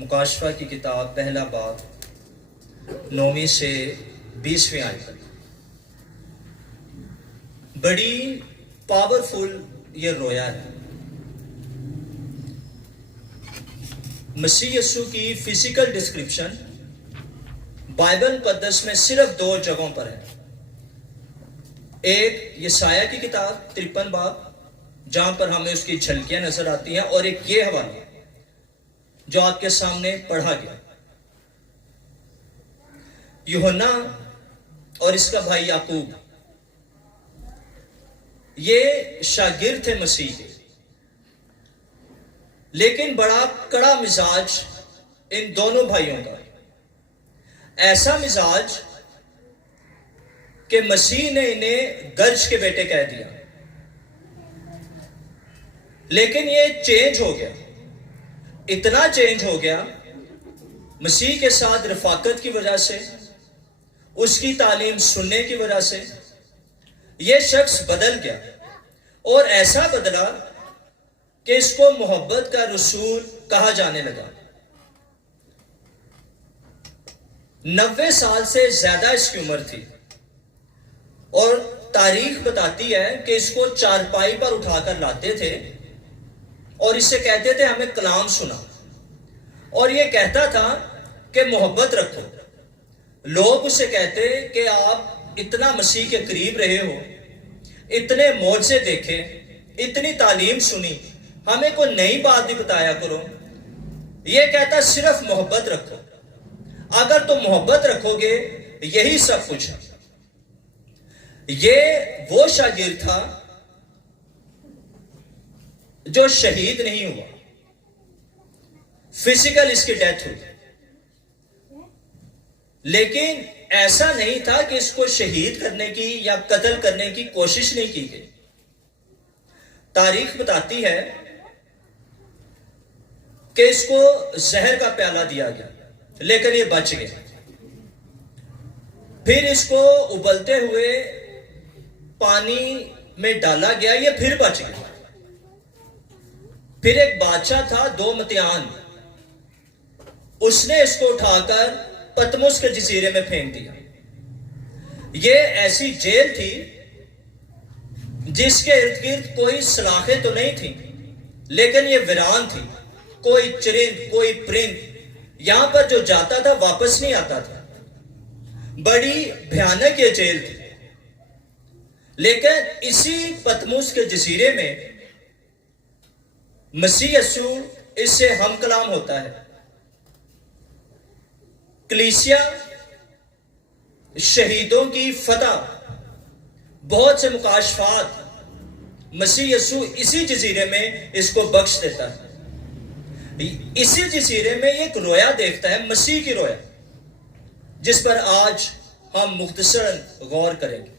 مکاشفہ کی کتاب پہلا باب 9 سے 20 آیت تک۔ بڑی پاورفل یہ رویا ہے۔ مسیح یسوع کی فزیکل ڈسکرپشن بائبل مقدس میں صرف 2 جگہوں پر ہے۔ ایک یسایہ کی کتاب 53 باب جہاں پر ہمیں اس کی جھلکیاں نظر آتی ہیں، اور ایک یہ حوالہ جو آپ کے سامنے پڑھا گیا۔ یوحنا اور اس کا بھائی یعقوب یہ شاگرد تھے مسیح کے، لیکن بڑا کڑا مزاج ان دونوں بھائیوں کا، ایسا مزاج کہ مسیح نے انہیں گرج کے بیٹے کہہ دیا۔ لیکن یہ چینج ہو گیا، اتنا چینج ہو گیا مسیح کے ساتھ رفاقت کی وجہ سے، اس کی تعلیم سننے کی وجہ سے یہ شخص بدل گیا، اور ایسا بدلا کہ اس کو محبت کا رسول کہا جانے لگا۔ 90 سال سے زیادہ اس کی عمر تھی، اور تاریخ بتاتی ہے کہ اس کو چارپائی پر اٹھا کر لاتے تھے اور اسے کہتے تھے ہمیں کلام سنا، اور یہ کہتا تھا کہ محبت رکھو۔ لوگ اسے کہتے کہ آپ اتنا مسیح کے قریب رہے ہو، اتنے معجزے دیکھے، اتنی تعلیم سنی، ہمیں کوئی نئی بات بھی بتایا کرو۔ یہ کہتا صرف محبت رکھو، اگر تم محبت رکھو گے یہی سب کچھ ہے۔ یہ وہ شاگرد تھا جو شہید نہیں ہوا، فزیکل اس کی ڈیتھ ہوئی، لیکن ایسا نہیں تھا کہ اس کو شہید کرنے کی یا قتل کرنے کی کوشش نہیں کی گئی۔ تاریخ بتاتی ہے کہ اس کو زہر کا پیالہ دیا گیا، لیکن یہ بچ گیا۔ پھر اس کو ابلتے ہوئے پانی میں ڈالا گیا، یہ پھر بچ گیا۔ پھر ایک بادشاہ تھا دومتیان، اس نے اس کو اٹھا کر پتمس کے جزیرے میں پھینک دیا۔ یہ ایسی جیل تھی جس کے ارد گرد کوئی سلاخیں تو نہیں تھی، لیکن یہ ویران تھی، کوئی چرند کوئی پرند یہاں پر جو جاتا تھا واپس نہیں آتا تھا۔ بڑی بھیانک یہ جیل تھی، لیکن اسی پتمس کے جزیرے میں مسیح یسوع اس سے ہم کلام ہوتا ہے۔ کلیسیا، شہیدوں کی فتح، بہت سے مکاشفات مسیح یسوع اسی جزیرے میں اس کو بخش دیتا ہے۔ اسی جزیرے میں ایک رویا دیکھتا ہے، مسیح کی رویا، جس پر آج ہم مختصراً غور کریں گے۔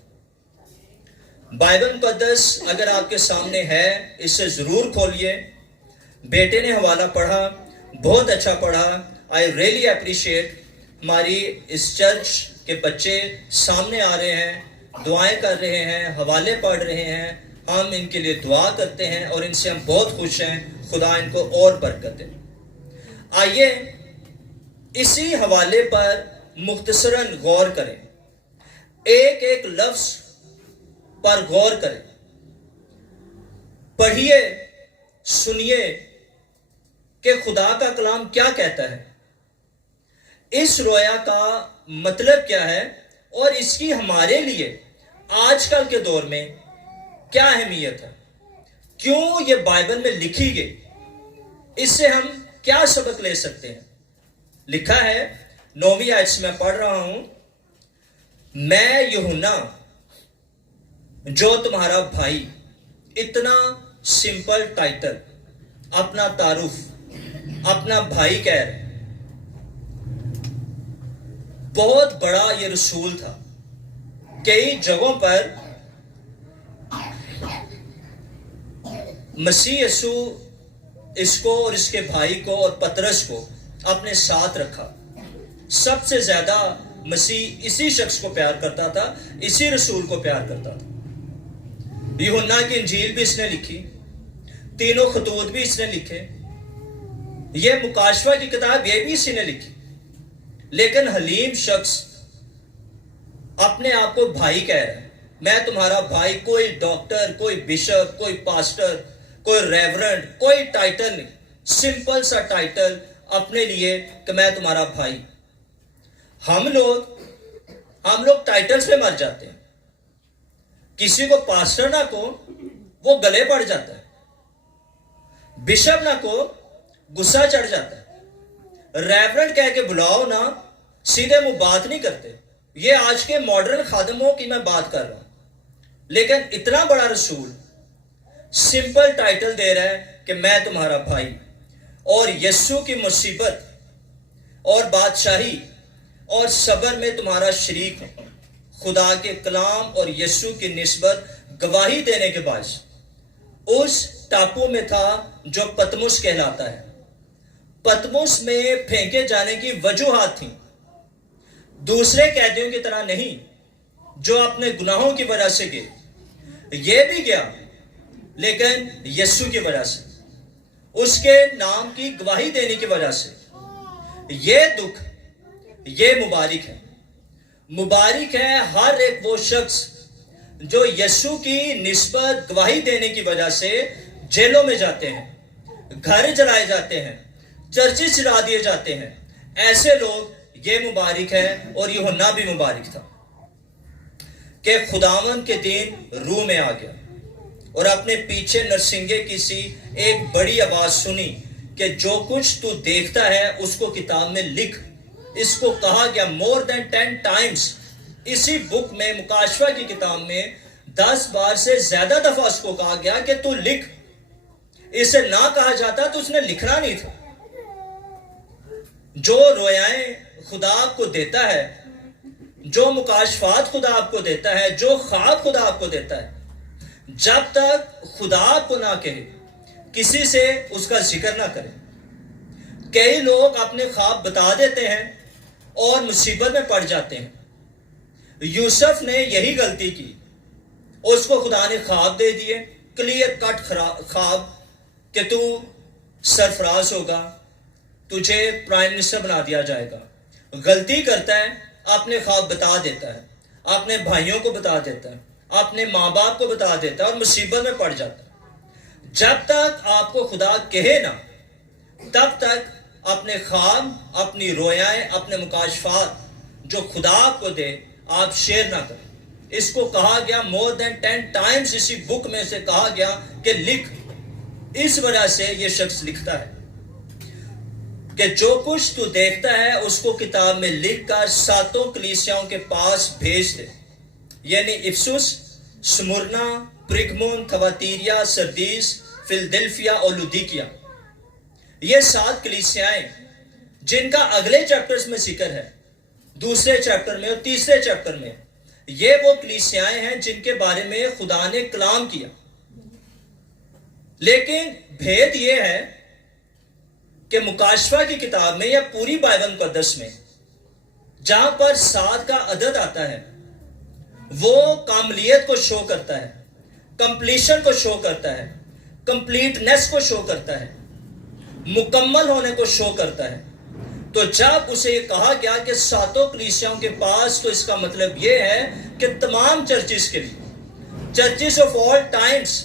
بائبل مقدس اگر آپ کے سامنے ہے اسے ضرور کھولیے۔ بیٹے نے حوالہ پڑھا، بہت اچھا پڑھا۔ آئی ریئلی اپریشیٹ ہماری اس چرچ کے بچے سامنے آ رہے ہیں، دعائیں کر رہے ہیں، حوالے پڑھ رہے ہیں، ہم ان کے لیے دعا کرتے ہیں اور ان سے ہم بہت خوش ہیں۔ خدا ان کو اور برکت دے۔ آئیے اسی حوالے پر مختصراً غور کریں، ایک ایک لفظ پر غور کریں، پڑھیے، سنیے کہ خدا کا کلام کیا کہتا ہے، اس رویا کا مطلب کیا ہے، اور اس کی ہمارے لیے آج کل کے دور میں کیا اہمیت ہے، کیوں یہ بائبل میں لکھی گئی، اس سے ہم کیا سبق لے سکتے ہیں۔ لکھا ہے 9 آیت سے میں پڑھ رہا ہوں، میں یوحنا جو تمہارا بھائی۔ اتنا سمپل ٹائٹل، اپنا تعارف، اپنا بھائی کہہ رہے۔ بہت بڑا یہ رسول تھا، کئی جگہوں پر مسیح یسوع اس کو اور اس کے بھائی کو اور پترس کو اپنے ساتھ رکھا۔ سب سے زیادہ مسیح اسی شخص کو پیار کرتا تھا، اسی رسول کو پیار کرتا تھا۔ یوحنا کی انجیل بھی اس نے لکھی، تینوں خطوط بھی اس نے لکھے، یہ مکاشفہ کی کتاب یہ بھی اسی نے لکھی، لیکن حلیم شخص اپنے آپ کو بھائی کہہ رہا ہے، میں تمہارا بھائی، کوئی ڈاکٹر، کوئی بشپ، کوئی پاسٹر، کوئی ریورنڈ، کوئی ٹائٹل نہیں، سمپل سا ٹائٹل اپنے لیے کہ میں تمہارا بھائی۔ ہم لوگ ٹائٹلز پہ مر جاتے ہیں، کسی کو پاسٹر نہ کو وہ گلے پڑ جاتا ہے، بشپ نہ کو غصہ چڑھ جاتا ہے، ریورنڈ کہہ کے بلاؤ نا سیدھے منہ بات نہیں کرتے۔ یہ آج کے ماڈرن خادموں کی میں بات کر رہا ہوں، لیکن اتنا بڑا رسول سمپل ٹائٹل دے رہا ہے کہ میں تمہارا بھائی، اور یسوع کی مصیبت اور بادشاہی اور صبر میں تمہارا شریک ہوں۔ خدا کے کلام اور یسوع کی نسبت گواہی دینے کے باعث اس ٹاپو میں تھا جو پتمس کہلاتا ہے۔ پتمس میں پھینکے جانے کی وجوہات تھیں، دوسرے قیدیوں کی طرح نہیں جو اپنے گناہوں کی وجہ سے گئے، یہ بھی گیا لیکن یسوع کی وجہ سے، اس کے نام کی گواہی دینے کی وجہ سے۔ یہ دکھ، یہ مبارک ہے، مبارک ہے ہر ایک وہ شخص جو یسوع کی نسبت گواہی دینے کی وجہ سے جیلوں میں جاتے ہیں، گھر جلائے جاتے ہیں، چرچز جلا دیے جاتے ہیں۔ ایسے لوگ یہ مبارک ہے، اور یوحنا بھی مبارک تھا کہ خداوند کے دین روح میں آ گیا اور اپنے پیچھے نرسنگے کی سی ایک بڑی آواز سنی کہ جو کچھ تو دیکھتا ہے اس کو کتاب میں لکھ۔ اس کو کہا گیا more than 10 times، اسی بک میں، مکاشفہ کی کتاب میں 10 بار سے زیادہ دفعہ اس کو کہا گیا کہ تو لکھ۔ اسے نہ کہا جاتا تو اس نے لکھنا نہیں تھا۔ جو رویائیں خدا آپ کو دیتا ہے، جو مکاشفات خدا آپ کو دیتا ہے، جو خواب خدا آپ کو دیتا ہے، جب تک خدا آپ کو نہ کہے کسی سے اس کا ذکر نہ کرے۔ کئی لوگ اپنے خواب بتا دیتے ہیں اور مصیبت میں پڑ جاتے ہیں۔ یوسف نے یہی غلطی کی، اس کو خدا نے خواب دے دیے، کلیئر کٹ خواب کہ تو سرفراز ہوگا، تجھے پرائم منسٹر بنا دیا جائے گا۔ غلطی کرتا ہے، اپنے خواب بتا دیتا ہے، اپنے بھائیوں کو بتا دیتا ہے، اپنے ماں باپ کو بتا دیتا ہے، اور مصیبت میں پڑ جاتا ہے۔ جب تک آپ کو خدا کہے نا، تب تک اپنے خواب، اپنی رویائیں، اپنے مکاشفات جو خدا آپ کو دے، آپ شیئر نہ کریں۔ اس کو کہا گیا more than 10 times، اسی بک میں سے کہا گیا کہ لکھ۔ اس وجہ سے یہ شخص لکھتا ہے کہ جو کچھ تو دیکھتا ہے اس کو کتاب میں لکھ کر 7 کلیسیاؤں کے پاس بھیج دے، یعنی افسس، سمرنا، پرگمون، تھواتیریا، سردیس، فلدلفیا اور لودیکیا۔ یہ 7 کلیسیائیں جن کا اگلے چیپٹرز میں ذکر ہے، دوسرے چیپٹر میں اور تیسرے چیپٹر میں، یہ وہ کلیسیائیں ہیں جن کے بارے میں خدا نے کلام کیا۔ لیکن بھید یہ ہے کہ مکاشفہ کی کتاب میں یا پوری بائبل مقدس میں جہاں پر 7 کا عدد آتا ہے، وہ کاملیت کو شو کرتا ہے، کمپلیشن کو شو کرتا ہے، کمپلیٹنس کو شو کرتا ہے، مکمل ہونے کو شو کرتا ہے۔ تو جب اسے یہ کہا گیا کہ 7 کلیسیاؤں کے پاس، تو اس کا مطلب یہ ہے کہ تمام چرچز کے لیے، چرچز آف آل ٹائمز،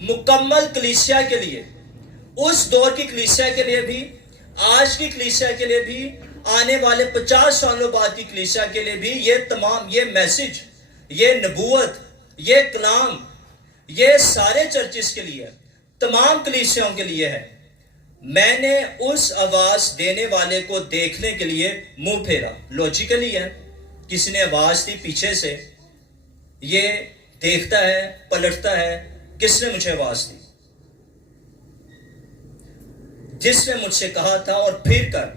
مکمل کلیسیا کے لیے، اس دور کی کلیسیا کے لیے بھی، آج کی کلیسیا کے لیے بھی، آنے والے 50 سالوں بعد کی کلیسیا کے لیے بھی، یہ تمام، یہ میسج، یہ نبوت، یہ کلام، یہ سارے چرچز کے لیے، تمام کلیسیاؤں کے لیے ہے۔ میں نے اس آواز دینے والے کو دیکھنے کے لیے منہ پھیرا۔ لوجیکلی ہے، کسی نے آواز دی پیچھے سے، یہ دیکھتا ہے، پلٹتا ہے، کس نے مجھے آواز دی؟ جس نے مجھ سے کہا تھا اور پھر کر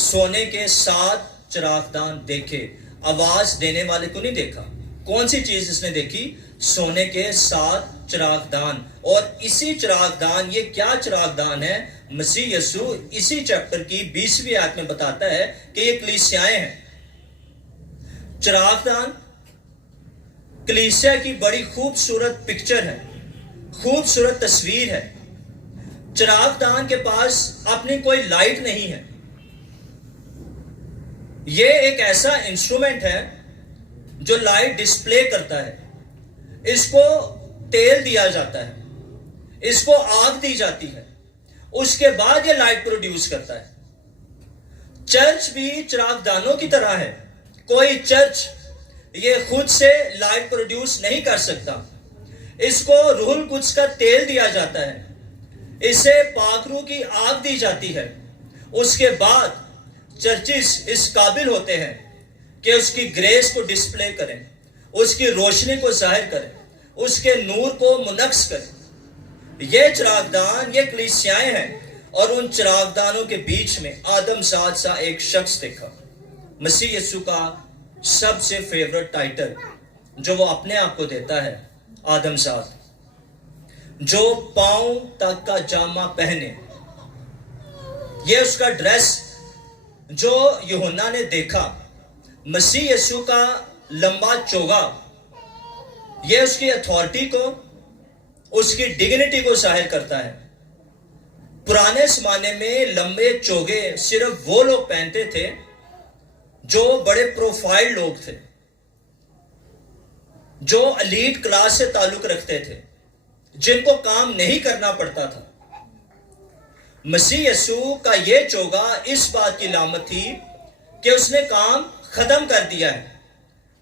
سونے کے 7 چراغدان دیکھے۔ آواز دینے والے کو نہیں دیکھا۔ کون سی چیز اس نے دیکھی؟ سونے کے 7 چراغدان۔ اور اسی چراغدان، یہ کیا چراغدان ہے؟ مسیح یسوع اسی چیپٹر کی 20ویں آیت میں بتاتا ہے کہ یہ کلیسیائیں ہیں۔ چراغدان کلیسیا کی بڑی خوبصورت پکچر ہے، خوبصورت تصویر ہے۔ چراغ دان کے پاس اپنی کوئی لائٹ نہیں ہے. یہ ایک ایسا انسٹرومنٹ ہے جو لائٹ ڈسپلے کرتا ہے. اس کو تیل دیا جاتا ہے, اس کو آگ دی جاتی ہے, اس کے بعد یہ لائٹ پروڈیوس کرتا ہے. چرچ بھی چراغ دانوں کی طرح ہے. کوئی چرچ یہ خود سے لائٹ پروڈیوس نہیں کر سکتا. اس کو روح القدس کا تیل دیا جاتا ہے, اسے پاک روح کی آگ دی جاتی ہے. اس کے بعد چرچز اس قابل ہوتے ہیں کہ اس کی گریس کو ڈسپلے کریں, اس کی روشنی کو ظاہر کریں, اس کے نور کو منعکس کریں. یہ چراغ دان, یہ کلیسیائیں ہیں, اور ان چراغ دانوں کے بیچ میں آدم ذات سا ایک شخص دیکھا. مسیح یسوع کا سب سے فیورٹ ٹائٹل جو وہ اپنے آپ کو دیتا ہے, آدم ذات, جو پاؤں تک کا جامہ پہنے. یہ اس کا ڈریس جو یوحنا نے دیکھا. مسیح یسوع کا لمبا چوگا, یہ اس کی اتھارٹی کو, اس کی ڈگنیٹی کو ظاہر کرتا ہے. پرانے زمانے میں لمبے چوگے صرف وہ لوگ پہنتے تھے جو بڑے پروفائل لوگ تھے, جو ایلیٹ کلاس سے تعلق رکھتے تھے, جن کو کام نہیں کرنا پڑتا تھا. مسیح یسوع کا یہ چوگا اس بات کی علامت تھی کہ اس نے کام ختم کر دیا ہے.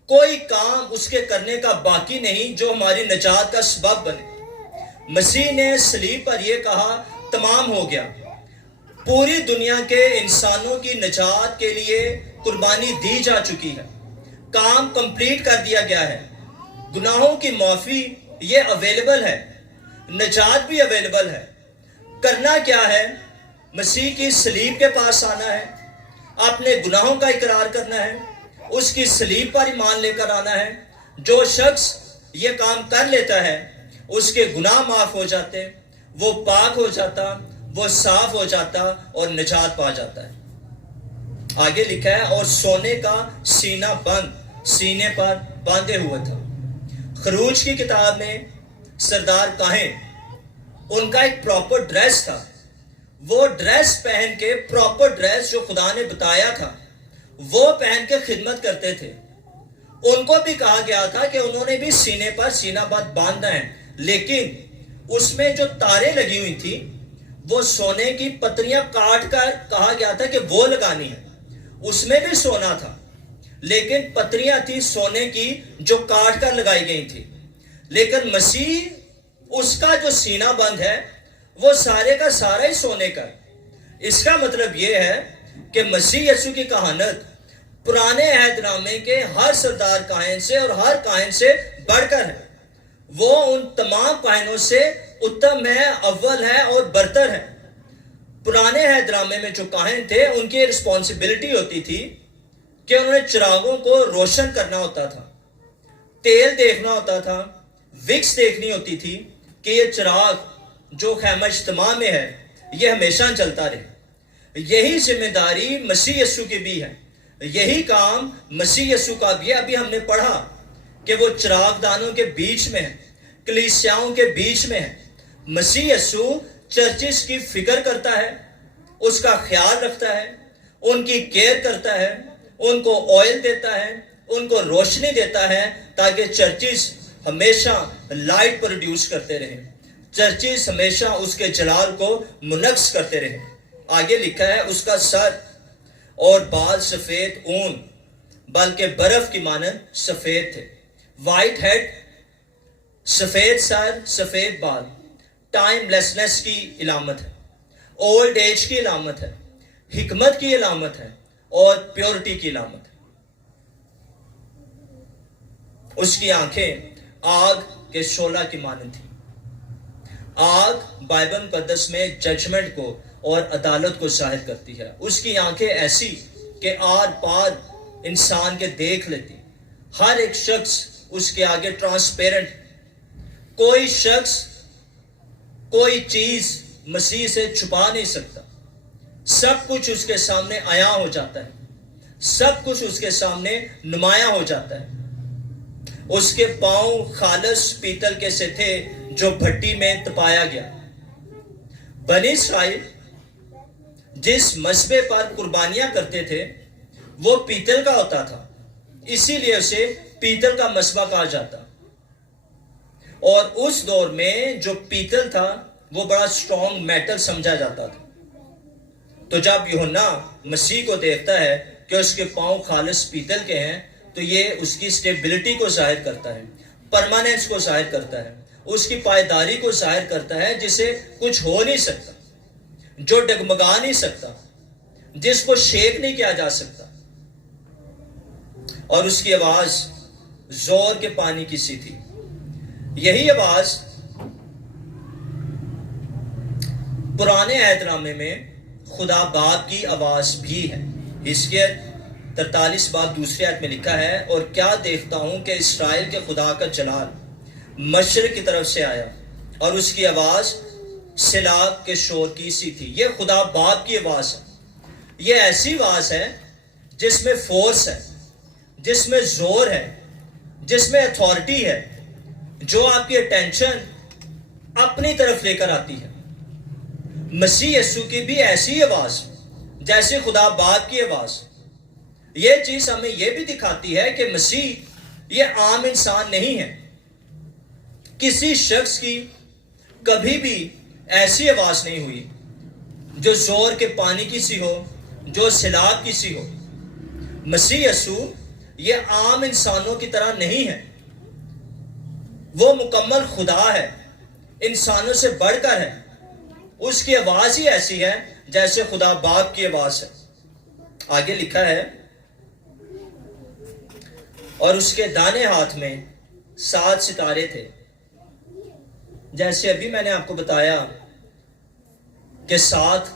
کوئی کام اس کے کرنے کا باقی نہیں جو ہماری نجات کا سبب بنے. مسیح نے صلیب پر یہ کہا, تمام ہو گیا. پوری دنیا کے انسانوں کی نجات کے لیے قربانی دی جا چکی ہے. کام کمپلیٹ کر دیا گیا ہے. گناہوں کی معافی یہ اویلیبل ہے, نجات بھی اویلیبل ہے. کرنا کیا ہے؟ مسیح کی صلیب کے پاس آنا ہے, اپنے گناہوں کا اقرار کرنا ہے, اس کی صلیب پر ایمان لے کر آنا ہے. جو شخص یہ کام کر لیتا ہے اس کے گناہ معاف ہو جاتے, وہ پاک ہو جاتا, وہ صاف ہو جاتا اور نجات پا جاتا ہے. آگے لکھا ہے, اور سونے کا سینہ بند سینے پر باندھے ہوئے تھا. خروج کی کتاب میں سردار کاہن, ان کا ایک پراپر ڈریس تھا. وہ ڈریس پہن کے, پراپر ڈریس جو خدا نے بتایا تھا, وہ پہن کے خدمت کرتے تھے. ان کو بھی کہا گیا تھا کہ انہوں نے بھی سینے پر سینہ بند باندھنا ہے, لیکن اس میں جو تاریں لگی ہوئی تھی وہ سونے کی پتریاں کاٹ کر کہا گیا تھا کہ وہ لگانی ہے. اس میں بھی سونا تھا, لیکن پتریاں تھی سونے کی جو کاٹ کر لگائی گئی تھی. لیکن مسیح, اس کا جو سینہ بند ہے وہ سارے کا سارا ہی سونے کا. اس کا مطلب یہ ہے کہ مسیح یسوع کی کہانت پرانے عہد نامے کے ہر سردار کاہن سے اور ہر کاہن سے بڑھ کر ہے. وہ ان تمام کاہنوں سے اتم ہے, اول ہے اور برتر ہے. پرانے عہد نامے میں جو کاہن تھے ان کی رسپانسبلٹی ہوتی تھی کہ انہوں نے چراغوں کو روشن کرنا ہوتا تھا, تیل دیکھنا ہوتا تھا, وکس دیکھنی ہوتی تھی کہ یہ چراغ جو خیمہ اجتماع میں ہے یہ ہمیشہ چلتا رہے. یہی ذمہ داری مسیح یسوع کی بھی ہے, یہی کام مسیح یسوع کا بھی ہے. ابھی ہم نے پڑھا کہ وہ چراغ دانوں کے بیچ میں ہے, کلیسیاؤں کے بیچ میں ہے. مسیح یسوع چرچز کی فکر کرتا ہے, اس کا خیال رکھتا ہے, ان کی کیئر کرتا ہے, ان کو آئل دیتا ہے, ان کو روشنی دیتا ہے تاکہ چرچز ہمیشہ لائٹ پروڈیوس کرتے رہیں, چرچز ہمیشہ اس کے جلال کو منعکس کرتے رہیں. آگے لکھا ہے, اس کا سر اور بال سفید اون بلکہ برف کی مانند سفید تھے. وائٹ ہیڈ, سفید سر, سفید بال, ٹائم لیسنس کی علامت ہے, اولڈ ایج کی علامت ہے, حکمت کی علامت ہے اور پیورٹی کی علامت ہے. اس کی آنکھیں آگ کے شعلہ کی مانند تھی. آگ بائبل مقدس میں ججمنٹ کو اور عدالت کو ظاہر کرتی ہے. اس کی آنکھیں ایسی کہ آر پار انسان کے دیکھ لیتی. ہر ایک شخص اس کے آگے ٹرانسپیرنٹ. کوئی شخص, کوئی چیز مسیح سے چھپا نہیں سکتا. سب کچھ اس کے سامنے عیاں ہو جاتا ہے, سب کچھ اس کے سامنے نمایاں ہو جاتا ہے. اس کے پاؤں خالص پیتل کے سے تھے جو بھٹی میں تپایا گیا. بنی اسرائیل جس مذبے پر قربانیاں کرتے تھے وہ پیتل کا ہوتا تھا، اسی لیے اسے پیتل کا مذبح کہا جاتا. اور اس دور میں جو پیتل تھا وہ بڑا اسٹرانگ میٹل سمجھا جاتا تھا. تو جب یوحنا مسیح کو دیکھتا ہے کہ اس کے پاؤں خالص پیتل کے ہیں تو یہ اس کی سٹیبلٹی کو ظاہر کرتا ہے، پرماننس کو ظاہر کرتا ہے، اس کی پائیداری کو ظاہر کرتا ہے، جسے کچھ ہو نہیں سکتا، جو ڈگمگا نہیں سکتا، جس کو شیک نہیں کیا جا سکتا. اور اس کی آواز زور کے پانی کی سی تھی. یہی آواز پرانے عہد نامے میں خدا باپ کی آواز بھی ہے. حزقیل 43 باب دوسری آیت میں لکھا ہے، اور کیا دیکھتا ہوں کہ اسرائیل کے خدا کا جلال مشرق کی طرف سے آیا اور اس کی آواز سیلاب کے شور کی سی تھی. یہ خدا باپ کی آواز ہے. یہ ایسی آواز ہے جس میں فورس ہے، جس میں زور ہے، جس میں اتھارٹی ہے، جو آپ کی اٹینشن اپنی طرف لے کر آتی ہے. مسیح یسوع کی بھی ایسی آواز جیسے خدا باپ کی آواز. یہ چیز ہمیں یہ بھی دکھاتی ہے کہ مسیح یہ عام انسان نہیں ہے. کسی شخص کی کبھی بھی ایسی آواز نہیں ہوئی جو زور کے پانی کی سی ہو، جو سیلاب کی سی ہو. مسیح یسوع یہ عام انسانوں کی طرح نہیں ہے. وہ مکمل خدا ہے، انسانوں سے بڑھ کر ہے. اس کی آواز ہی ایسی ہے جیسے خدا باپ کی آواز ہے. آگے لکھا ہے، اور اس کے دانے ہاتھ میں 7 ستارے تھے. جیسے ابھی میں نے آپ کو بتایا کہ 7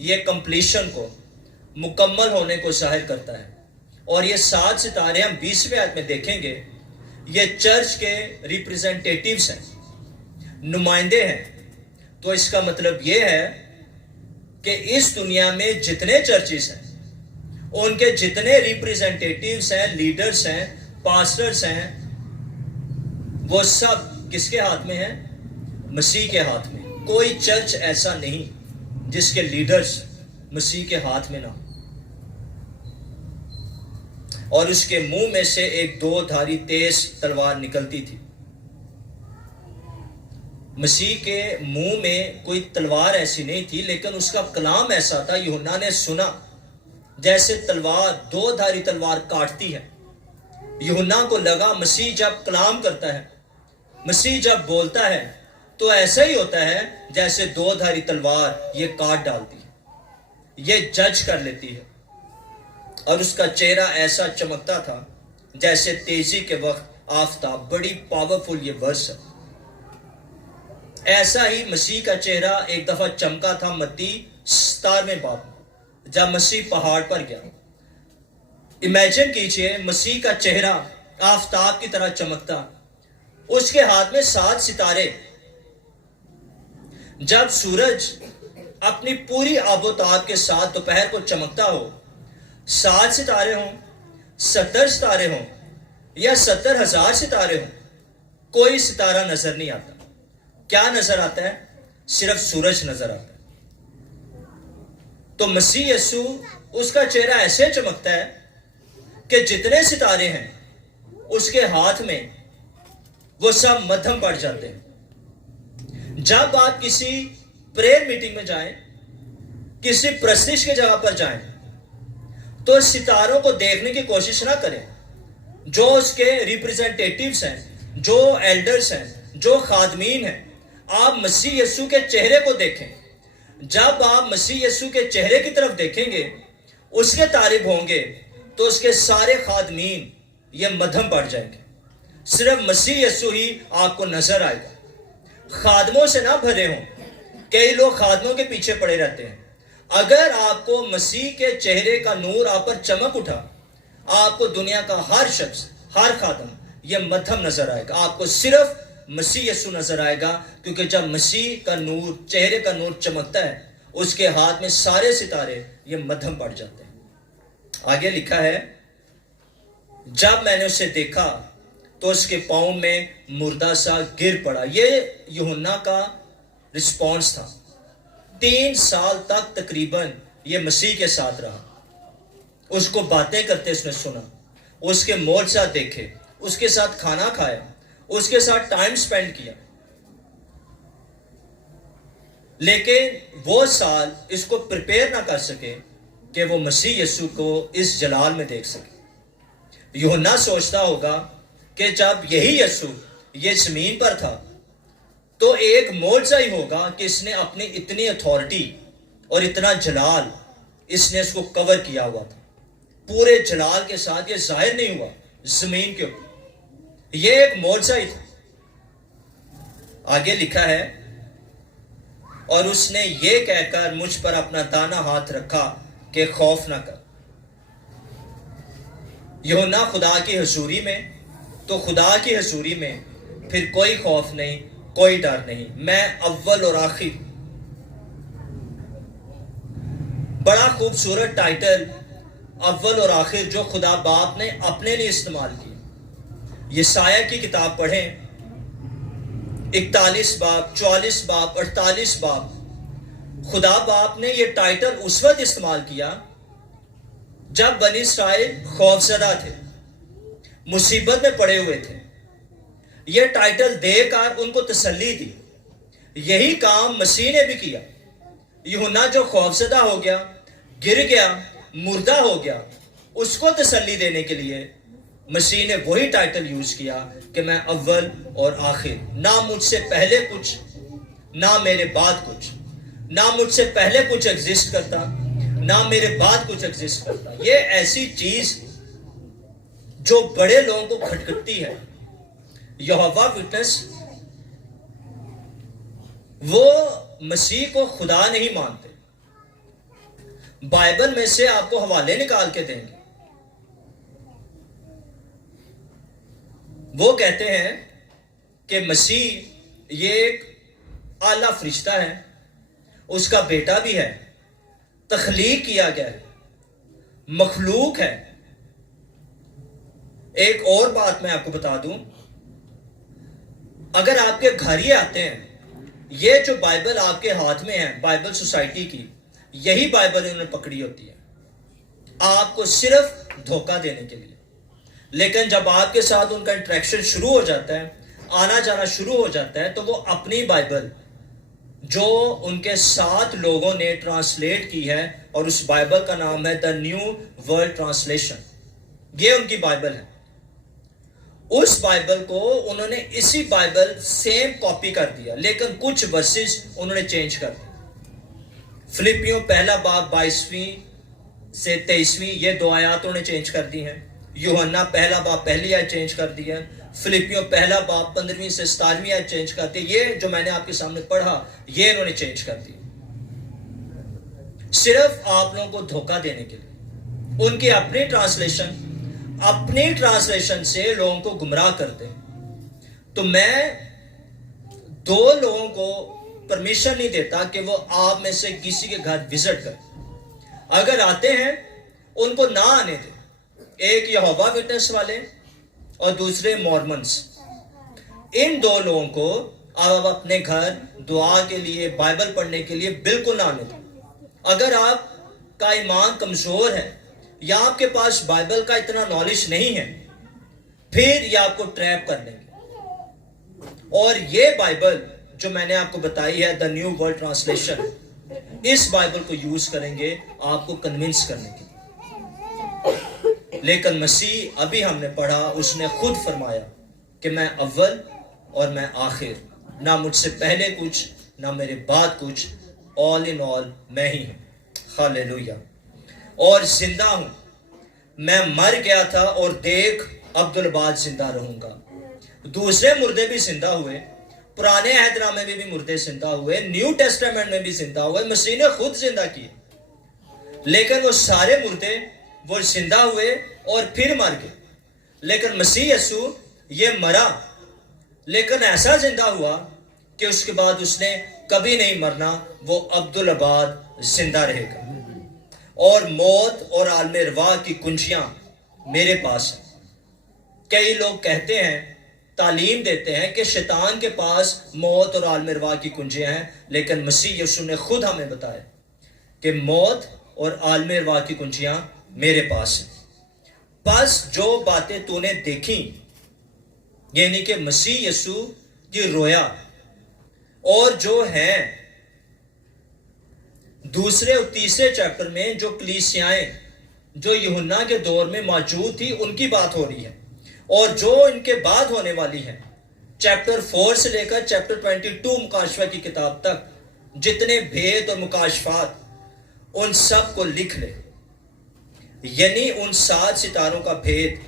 یہ کمپلیشن کو، مکمل ہونے کو ظاہر کرتا ہے. اور یہ 7 ستارے ہم 20ویں آیت میں دیکھیں گے، یہ چرچ کے ریپریزنٹیٹیوز ہیں، نمائندے ہیں. تو اس کا مطلب یہ ہے کہ اس دنیا میں جتنے چرچز ہیں ان کے جتنے ریپریزنٹیٹیوز ہیں، لیڈرز ہیں، پاسٹرز ہیں، وہ سب کس کے ہاتھ میں ہیں؟ مسیح کے ہاتھ میں. کوئی چرچ ایسا نہیں جس کے لیڈرز مسیح کے ہاتھ میں نہ ہو. اور اس کے منہ میں سے ایک 2 دھاری تیز تلوار نکلتی تھی. مسیح کے منہ میں کوئی تلوار ایسی نہیں تھی، لیکن اس کا کلام ایسا تھا. یوحنا نے سنا جیسے تلوار 2 دھاری تلوار کاٹتی ہے. یوحنا کو لگا مسیح جب کلام کرتا ہے، مسیح جب بولتا ہے تو ایسا ہی ہوتا ہے جیسے 2 دھاری تلوار یہ کاٹ ڈالتی ہے، یہ جج کر لیتی ہے. اور اس کا چہرہ ایسا چمکتا تھا جیسے تیزی کے وقت آفتاب. بڑی پاورفل یہ ورس ہے. ایسا ہی مسیح کا چہرہ ایک دفعہ چمکا تھا متی 17ویں باب جب مسیح پہاڑ پر گیا. امیجن کیجئے مسیح کا چہرہ آفتاب کی طرح چمکتا، اس کے ہاتھ میں 7 ستارے. جب سورج اپنی پوری آب و تاب کے ساتھ دوپہر کو چمکتا ہو، 7 ستارے ہوں، 70 ستارے ہوں یا 70,000 ستارے ہوں، کوئی ستارہ نظر نہیں آتا. کیا نظر آتا ہے؟ صرف سورج نظر آتا ہے. تو مسیح یسوع اس کا چہرہ ایسے چمکتا ہے کہ جتنے ستارے ہیں اس کے ہاتھ میں وہ سب مدھم پڑ جاتے ہیں. جب آپ کسی پریئر میٹنگ میں جائیں، کسی پرستش کی جگہ پر جائیں، تو ستاروں کو دیکھنے کی کوشش نہ کریں. جو اس کے ریپریزنٹیٹیوز ہیں، جو ایلڈرز ہیں، جو خادمین ہیں، آپ مسیح یسوع کے چہرے کو دیکھیں. جب آپ مسیح یسوع کے چہرے کی طرف دیکھیں گے، اس کے طالب ہوں گے، تو اس کے سارے خادمین یہ مدھم پڑ جائیں گے. صرف مسیح یسوع ہی آپ کو نظر آئے گا. خادموں سے نہ بھرے ہوں. کئی لوگ خادموں کے پیچھے پڑے رہتے ہیں. اگر آپ کو مسیح کے چہرے کا نور آپ پر چمک اٹھا، آپ کو دنیا کا ہر شخص، ہر خادم یہ مدھم نظر آئے گا. آپ کو صرف مسیح یسوع نظر آئے گا، کیونکہ جب مسیح کا نور، چہرے کا نور چمکتا ہے، اس کے ہاتھ میں سارے ستارے یہ مدھم پڑ جاتے ہیں. آگے لکھا ہے، جب میں نے اسے دیکھا تو اس کے پاؤں میں مردہ سا گر پڑا. یہ یوحنا کا رسپانس تھا. 3 سال تک تقریباً یہ مسیح کے ساتھ رہا. اس کو باتیں کرتے اس نے سنا, اس کے معجزات دیکھے, اس کے ساتھ کھانا کھایا, اس کے ساتھ ٹائم سپینڈ کیا. لیکن وہ سال اس کو پریپیئر نہ کر سکے کہ وہ مسیح یسوع کو اس جلال میں دیکھ سکے. یوحنا سوچتا ہوگا کہ جب یہی یسوع یہ زمین پر تھا تو ایک معجزہ ہی ہوگا کہ اس نے اپنی اتنی اتھارٹی اور اتنا جلال اس نے اس کو کور کیا ہوا تھا. پورے جلال کے ساتھ یہ ظاہر نہیں ہوا زمین کے اوپر. یہ ایک معجزہ ہی تھا. آگے لکھا ہے, اور اس نے یہ کہہ کر مجھ پر اپنا دانا ہاتھ رکھا کہ خوف نہ کر. یوحنا خدا کی حضوری میں, تو خدا کی حضوری میں پھر کوئی خوف نہیں, کوئی ڈر نہیں. میں اول اور آخر. بڑا خوبصورت ٹائٹل اول اور آخر جو خدا باپ نے اپنے لیے استعمال کیا. یسایہ کی کتاب پڑھیں, 41 باب, 44 باب, 48 باب. خدا باپ نے یہ ٹائٹل اس وقت استعمال کیا جب بنی اسرائیل خوف زدہ تھے, مصیبت میں پڑے ہوئے تھے. یہ ٹائٹل دے کر ان کو تسلی دی. یہی کام مسیح نے بھی کیا. یوحنا جو خوف زدہ ہو گیا, گر گیا, مردہ ہو گیا, اس کو تسلی دینے کے لیے مسیح نے وہی ٹائٹل یوز کیا کہ میں اول اور آخر, نہ مجھ سے پہلے کچھ نہ میرے بعد کچھ, نہ مجھ سے پہلے کچھ ایگزسٹ کرتا نہ میرے بعد کچھ ایگزسٹ کرتا. یہ ایسی چیز جو بڑے لوگوں کو کھٹکھٹتی ہے. یہوہ وٹنس وہ مسیح کو خدا نہیں مانتے. بائبل میں سے آپ کو حوالے نکال کے دیں گے. وہ کہتے ہیں کہ مسیح یہ ایک اعلیٰ فرشتہ ہے, اس کا بیٹا بھی ہے, تخلیق کیا گیا ہے, مخلوق ہے. ایک اور بات میں آپ کو بتا دوں, اگر آپ کے گھر ہی آتے ہیں, یہ جو بائبل آپ کے ہاتھ میں ہے بائبل سوسائٹی کی, یہی بائبل انہوں نے پکڑی ہوتی ہے آپ کو صرف دھوکہ دینے کے لیے. لیکن جب آپ کے ساتھ ان کا انٹریکشن شروع ہو جاتا ہے, آنا جانا شروع ہو جاتا ہے, تو وہ اپنی بائبل جو ان کے 7 لوگوں نے ٹرانسلیٹ کی ہے, اور اس بائبل کا نام ہے دا نیو ورلڈ ٹرانسلیشن, یہ ان کی بائبل ہے. اس بائبل کو انہوں نے اسی بائبل سیم کاپی کر دیا, لیکن کچھ ورسز انہوں نے چینج کر دیا. فلپیوں پہلا باب 22 سے 23 یہ 2 آیات انہوں نے چینج کر دی ہیں. یوحنا پہلا باب پہلی آیت چینج کر دی ہے. فلپیوں پہلا باب 15 سے 17 آیت چینج کر دی. یہ جو میں نے آپ کے سامنے پڑھا یہ انہوں نے چینج کر دی, صرف آپ لوگوں کو دھوکہ دینے کے لیے. ان کی اپنی ٹرانسلیشن سے لوگوں کو گمراہ کرتے. تو میں 2 لوگوں کو پرمیشن نہیں دیتا کہ وہ آپ میں سے کسی کے گھر وزٹ کریں. اگر آتے ہیں ان کو نہ آنے دیں. ایک یہوہ وٹنس والے اور دوسرے مورمنز. ان 2 لوگوں کو آپ اپنے گھر دعا کے لیے, بائبل پڑھنے کے لیے بالکل نہ آنے دیں. اگر آپ کا ایمان کمزور ہے یا آپ کے پاس بائبل کا اتنا نالج نہیں ہے, پھر یہ آپ کو ٹریپ کر لیں گے. اور یہ بائبل جو میں نے آپ کو بتائی ہے دا نیو ورلڈ ٹرانسلیشن, اس بائبل کو یوز کریں گے آپ کو کنونس کرنے کے لیے. لیکن مسیح ابھی ہم نے پڑھا, اس نے خود فرمایا کہ میں اول اور میں آخر, نہ مجھ سے پہلے کچھ نہ میرے بعد کچھ, آل ان آل میں ہی ہوں. ہاللیلویہ. اور زندہ ہوں, میں مر گیا تھا اور دیکھ عبدالباد زندہ رہوں گا. دوسرے مردے بھی زندہ ہوئے, پرانے عہد نامے میں بھی مردے زندہ ہوئے, نیو ٹیسٹامنٹ میں بھی زندہ ہوئے, مسیح نے خود زندہ کیے. لیکن وہ سارے مردے وہ زندہ ہوئے اور پھر مر گئے. لیکن مسیح یسوع یہ مرا لیکن ایسا زندہ ہوا کہ اس کے بعد اس نے کبھی نہیں مرنا, وہ عبدالباد زندہ رہے گا. اور موت اور عالم ارواح کی کنجیاں میرے پاس ہیں. کئی لوگ کہتے ہیں تعلیم دیتے ہیں کہ شیطان کے پاس موت اور عالم ارواح کی کنجیاں ہیں، لیکن مسیح یسوع نے خود ہمیں بتایا کہ موت اور عالم ارواح کی کنجیاں میرے پاس ہیں۔ بس جو باتیں تو نے دیکھی، یعنی کہ مسیح یسوع کی رویا، اور جو ہیں دوسرے اور تیسرے چیپٹر میں جو کلیسیائیں جو یوحنا کے دور میں موجود تھی ان کی بات ہو رہی ہے، اور جو ان کے بعد ہونے والی ہے، چیپٹر 4 سے لے کر چیپٹر 22 مکاشفہ کی کتاب تک جتنے بھید اور مکاشفات، ان سب کو لکھ لے، یعنی ان 7 ستاروں کا بھید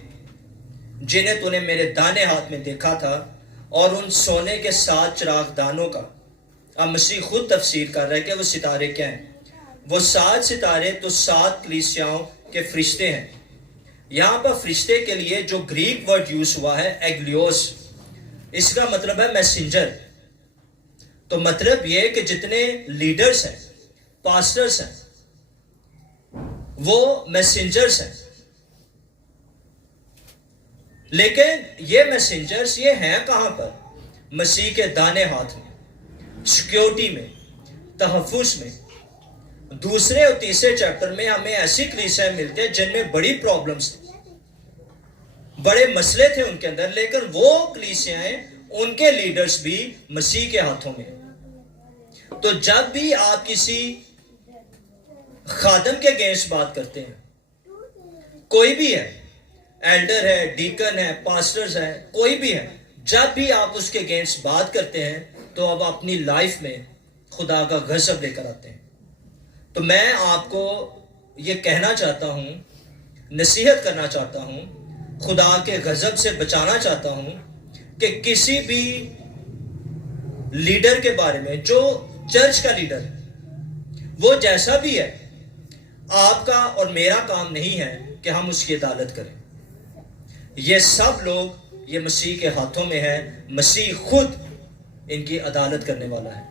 جنہیں تو نے میرے دانے ہاتھ میں دیکھا تھا، اور ان سونے کے 7 چراغ دانوں کا۔ اب مسیح خود تفسیر کر رہا ہے کہ وہ ستارے کیا ہیں۔ وہ 7 ستارے تو 7 کلیسیاؤں کے فرشتے ہیں۔ یہاں پر فرشتے کے لیے جو گریک ورڈ یوز ہوا ہے ایگلیوس، اس کا مطلب ہے میسنجر۔ تو مطلب یہ کہ جتنے لیڈرز ہیں، پاسٹرز ہیں، وہ میسنجرز ہیں۔ لیکن یہ میسنجرز یہ ہیں کہاں پر؟ مسیح کے دانے ہاتھ میں، سیکیورٹی میں، تحفظ میں۔ دوسرے اور تیسرے چیپٹر میں ہمیں ایسی کلیسیاں ملتے ہیں جن میں بڑی پرابلمز تھی، بڑے مسئلے تھے ان کے اندر، لیکن وہ کلیسیاں ان کے لیڈرز بھی مسیح کے ہاتھوں میں۔ تو جب بھی آپ کسی خادم کے اگینسٹ بات کرتے ہیں، کوئی بھی ہے، ایلڈر ہے، ڈیکن ہے، پاسٹرز ہیں، کوئی بھی ہے، جب بھی آپ اس کے اگینسٹ بات کرتے ہیں تو اب اپنی لائف میں خدا کا غضب لے کر آتے ہیں۔ تو میں آپ کو یہ کہنا چاہتا ہوں، نصیحت کرنا چاہتا ہوں، خدا کے غضب سے بچانا چاہتا ہوں کہ کسی بھی لیڈر کے بارے میں، جو چرچ کا لیڈر ہے، وہ جیسا بھی ہے، آپ کا اور میرا کام نہیں ہے کہ ہم اس کی عدالت کریں۔ یہ سب لوگ یہ مسیح کے ہاتھوں میں ہے، مسیح خود ان کی عدالت کرنے والا ہے۔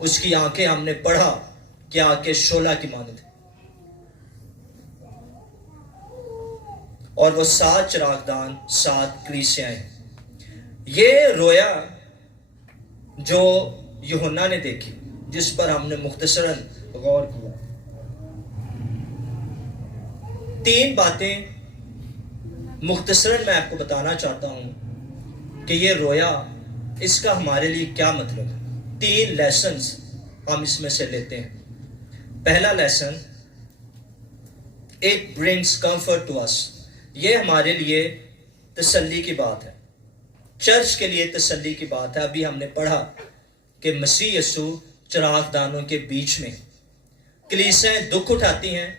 اس کی آنکھیں ہم نے پڑھا کہ آنکھیں شعلہ کی مانند ہیں، اور وہ 7 چراغدان 7 کلیسیاں ہیں۔ یہ رویا جو یوحنا نے دیکھی، جس پر ہم نے مختصراً غور کیا، 3 باتیں مختصراً میں آپ کو بتانا چاہتا ہوں کہ یہ رویا، اس کا ہمارے لیے کیا مطلب ہے۔ 3 لیسنز ہم اس میں سے لیتے ہیں۔ پہلا lesson, it brings comfort to us, یہ ہمارے لیے تسلی کی بات ہے، چرچ کے لیے تسلی کی بات ہے۔ ابھی ہم نے پڑھا کہ مسیح یسوع چراغ دانوں کے بیچ میں، کلیسیاں دکھ اٹھاتی ہیں،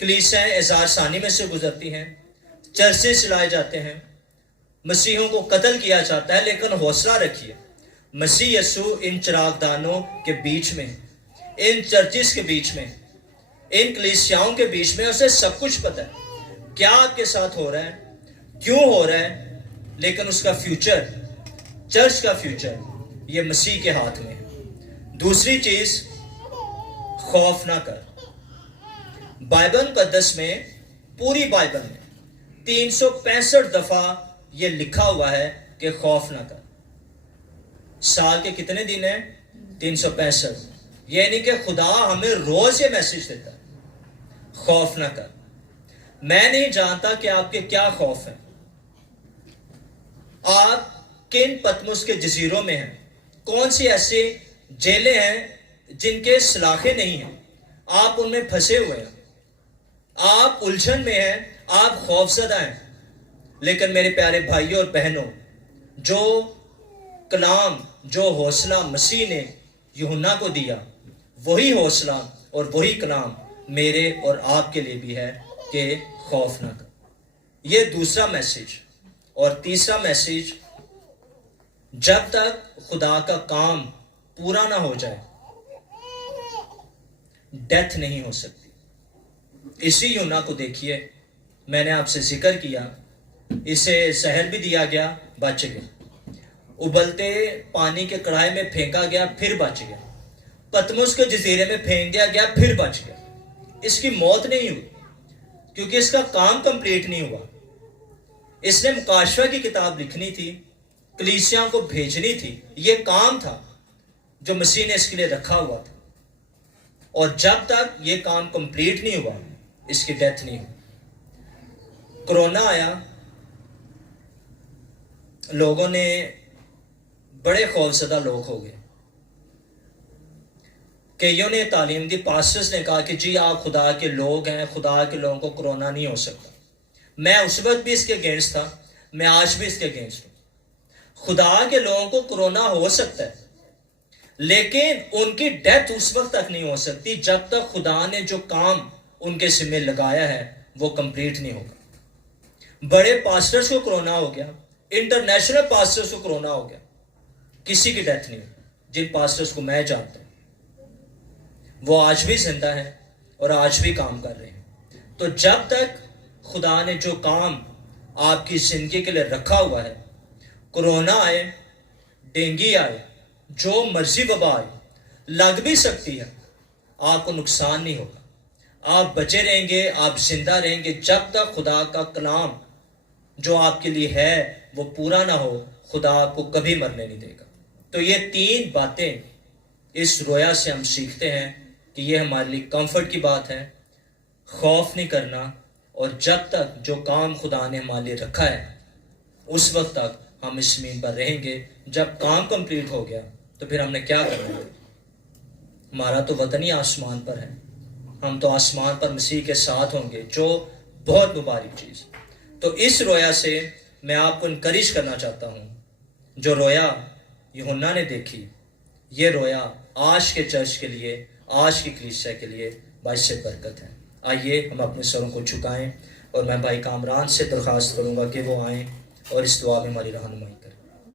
کلیسیاں اظہار ثانی میں سے گزرتی ہیں، چرچز چلائے جاتے ہیں، مسیحوں کو قتل کیا جاتا ہے، لیکن حوصلہ رکھیے، مسیح یسوع ان چراغ دانوں کے بیچ میں، ان چرچز کے بیچ میں، ان کلیسیاؤں کے بیچ میں اسے سب کچھ پتہ ہے کیا آپ کے ساتھ ہو رہا ہے، کیوں ہو رہا ہے، لیکن اس کا فیوچر، چرچ کا فیوچر، یہ مسیح کے ہاتھ میں ہے۔ دوسری چیز، خوف نہ کر۔ بائبل مقدس میں، پوری بائبل میں 365 دفعہ یہ لکھا ہوا ہے کہ خوف نہ کر۔ سال کے کتنے دن ہیں؟ 365۔ یعنی کہ خدا ہمیں روز یہ میسج دیتا ہے، خوف نہ کر۔ میں نہیں جانتا کہ آپ کے کیا خوف ہیں، آپ کن پتمس کے جزیروں میں ہیں، کون سی ایسی جیلیں ہیں جن کے سلاخیں نہیں ہیں، آپ ان میں پھنسے ہوئے ہیں، آپ الجھن میں ہیں، آپ خوف زدہ ہیں۔ لیکن میرے پیارے بھائیوں اور بہنوں، جو کلام، جو حوصلہ مسیح نے یوحنا کو دیا، وہی حوصلہ اور وہی کلام میرے اور آپ کے لیے بھی ہے کہ خوف نہ کر۔ یہ دوسرا میسج۔ اور تیسرا میسج، جب تک خدا کا کام پورا نہ ہو جائے، ڈیتھ نہیں ہو سکتی۔ اسی یوحنا کو دیکھیے، میں نے آپ سے ذکر کیا، اسے زہر بھی دیا گیا، بچ گیا، ابلتے پانی کے کڑھائی میں پھینکا گیا، پھر بچ گیا، پتمس کے جزیرے میں پھینک دیا گیا، پھر بچ گیا۔ اس کی موت نہیں ہوئی کیونکہ اس کا کام کمپلیٹ نہیں ہوا۔ اس نے مکاشفہ کی کتاب لکھنی تھی، کلیسیاں کو بھیجنی تھی، یہ کام تھا جو مسیح نے اس کے لیے رکھا ہوا تھا، اور جب تک یہ کام کمپلیٹ نہیں ہوا اس کی ڈیتھ نہیں ہوئی۔ کرونا آیا، لوگوں نے بڑے خوفزدہ لوگ ہو گئے، کئیوں نے تعلیم دی، پاسٹرز نے کہا کہ جی آپ خدا کے لوگ ہیں، خدا کے لوگوں کو کرونا نہیں ہو سکتا۔ میں اس وقت بھی اس کے اگینسٹ تھا، میں آج بھی اس کے اگینسٹ ہوں۔ خدا کے لوگوں کو کرونا ہو سکتا ہے، لیکن ان کی ڈیتھ اس وقت تک نہیں ہو سکتی جب تک خدا نے جو کام ان کے ذمہ لگایا ہے وہ کمپلیٹ نہیں ہوگا۔ بڑے پاسٹرز کو کرونا ہو گیا، انٹرنیشنل پاسٹرز کو کرونا ہو گیا، کسی کی ڈیتھ نہیں ہوئی۔ جن پاسٹرز کو میں جانتا ہوں وہ آج بھی زندہ ہیں اور آج بھی کام کر رہے ہیں۔ تو جب تک خدا نے جو کام آپ کی زندگی کے لیے رکھا ہوا ہے، کرونا آئے، ڈینگی آئے، جو مرضی وبا آئے، لگ بھی سکتی ہے، آپ کو نقصان نہیں ہوگا، آپ بچے رہیں گے، آپ زندہ رہیں گے۔ جب تک خدا کا کلام جو آپ کے لیے ہے وہ پورا نہ ہو، خدا آپ کو کبھی مرنے نہیں دے گا۔ تو یہ تین باتیں اس رویا سے ہم سیکھتے ہیں کہ یہ ہمارے لیے کمفرٹ کی بات ہے، خوف نہیں کرنا، اور جب تک جو کام خدا نے ہمارے لیے رکھا ہے اس وقت تک ہم اس زمین پر رہیں گے۔ جب کام کمپلیٹ ہو گیا تو پھر ہم نے کیا کرنا ہے؟ ہمارا تو وطن ہی آسمان پر ہے، ہم تو آسمان پر مسیح کے ساتھ ہوں گے، جو بہت مبارک چیز۔ تو اس رویا سے میں آپ کو انکریج کرنا چاہتا ہوں، جو رویا یوحنا نے دیکھی، یہ رویا آج کے چرچ کے لیے، آج کی کلیسیا کے لیے باعث برکت ہے۔ آئیے ہم اپنے سروں کو جھکائیں، اور میں بھائی کامران سے درخواست کروں گا کہ وہ آئیں اور اس دعا میں ہماری رہنمائی